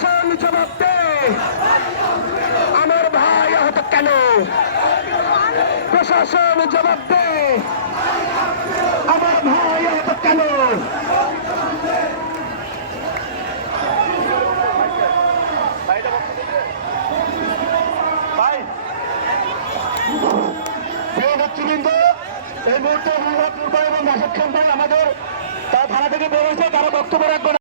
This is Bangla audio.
প্রশাসন জবাব দে, আমার ভাই আহত কেন? প্রশাসন জবাব দে, আমার ভাই আহত কেন? নেতৃবৃন্দ এই মুহূর্তে এবং রাশেদ খান ভাই আমাদের থানা থেকে বের হয়েছে, তারা বক্তব্য রাখবেন।